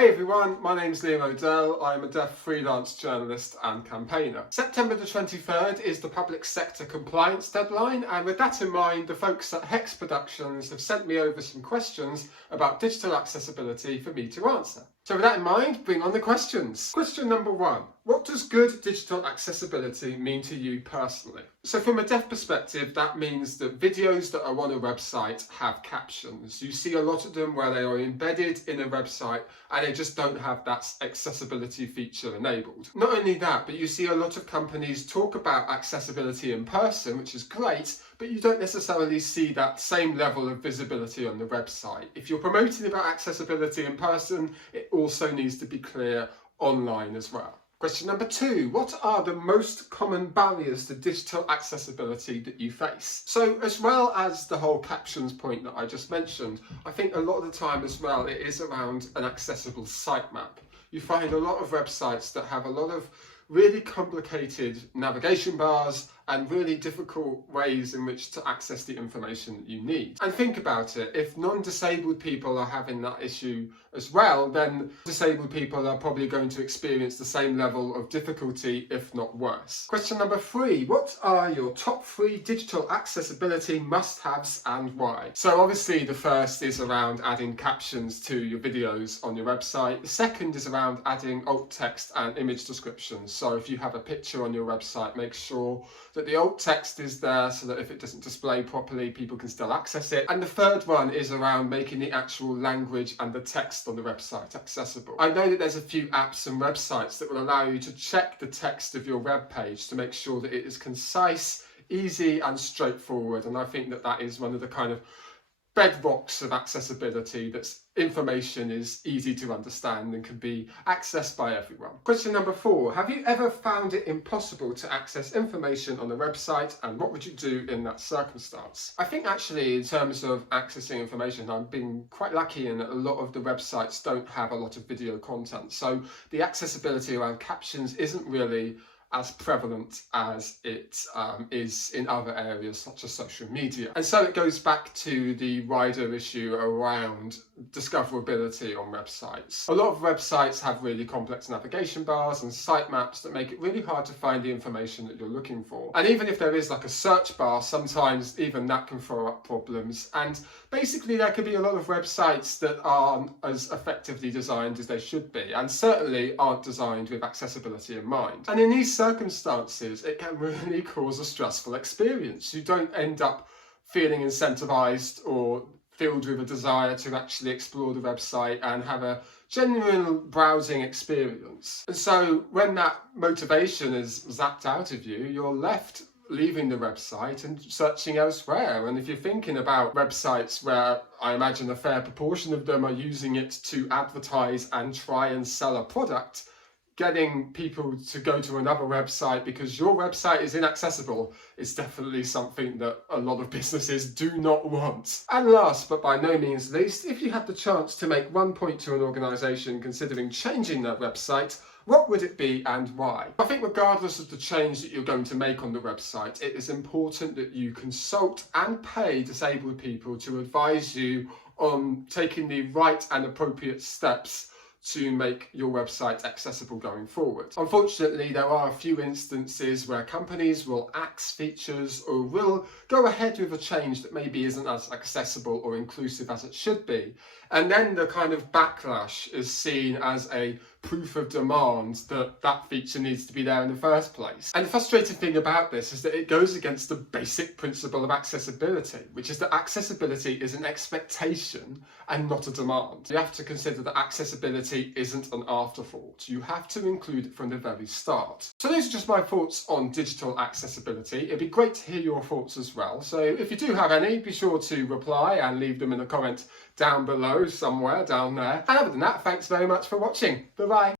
Hey everyone, my name's Liam O'Dell. I'm a deaf freelance journalist and campaigner. September the 23rd is the public sector compliance deadline, and with that in mind, the folks at HeX Productions have sent me over some questions about digital accessibility for me to answer. So with that in mind, bring on the questions. Question number 1. What does good digital accessibility mean to you personally? So from a deaf perspective, that means that videos that are on a website have captions. You see a lot of them where they are embedded in a website and they just don't have that accessibility feature enabled. Not only that, but you see a lot of companies talk about accessibility in person, which is great, but you don't necessarily see that same level of visibility on the website. If you're promoting about accessibility in person, it also needs to be clear online as well. Question number 2, what are the most common barriers to digital accessibility that you face? So as well as the whole captions point that I just mentioned, I think a lot of the time as well it is around an accessible sitemap. You find a lot of websites that have a lot of really complicated navigation bars and really difficult ways in which to access the information that you need. And think about it, if non-disabled people are having that issue as well, then disabled people are probably going to experience the same level of difficulty, if not worse. Question number 3, what are your top 3 digital accessibility must-haves and why? So obviously the first is around adding captions to your videos on your website. The second is around adding alt text and image descriptions. So if you have a picture on your website, make sure that the alt text is there so that if it doesn't display properly, people can still access it. And the third one is around making the actual language and the text on the website accessible. I know that there's a few apps and websites that will allow you to check the text of your web page to make sure that it is concise, easy and straightforward. And I think that that is one of the kind of bedrocks of accessibility, that information is easy to understand and can be accessed by everyone. Question number 4, have you ever found it impossible to access information on a website, and what would you do in that circumstance? I think actually in terms of accessing information, I've been quite lucky in that a lot of the websites don't have a lot of video content, so the accessibility around captions isn't really as prevalent as it is in other areas such as social media. And so it goes back to the wider issue around discoverability on websites. A lot of websites have really complex navigation bars and sitemaps that make it really hard to find the information that you're looking for. And even if there is like a search bar, sometimes even that can throw up problems. And basically there could be a lot of websites that aren't as effectively designed as they should be, and certainly aren't designed with accessibility in mind. And in these circumstances, it can really cause a stressful experience. You don't end up feeling incentivized or filled with a desire to actually explore the website and have a genuine browsing experience. And so when that motivation is zapped out of you, you're left leaving the website and searching elsewhere. And if you're thinking about websites where I imagine a fair proportion of them are using it to advertise and try and sell a product, getting people to go to another website because your website is inaccessible is definitely something that a lot of businesses do not want. And last but by no means least, if you had the chance to make one point to an organisation considering changing their website, what would it be and why? I think regardless of the change that you're going to make on the website, it is important that you consult and pay disabled people to advise you on taking the right and appropriate steps to make your website accessible going forward. Unfortunately, there are a few instances where companies will axe features or will go ahead with a change that maybe isn't as accessible or inclusive as it should be. And then the kind of backlash is seen as a proof of demand that that feature needs to be there in the first place. And the frustrating thing about this is that it goes against the basic principle of accessibility, which is that accessibility is an expectation and not a demand. You have to consider that accessibility isn't an afterthought. You have to include it from the very start. So those are just my thoughts on digital accessibility. It'd be great to hear your thoughts as well. So if you do have any, be sure to reply and leave them in a comment down below somewhere down there. And other than that, thanks very much for watching. Bye-bye.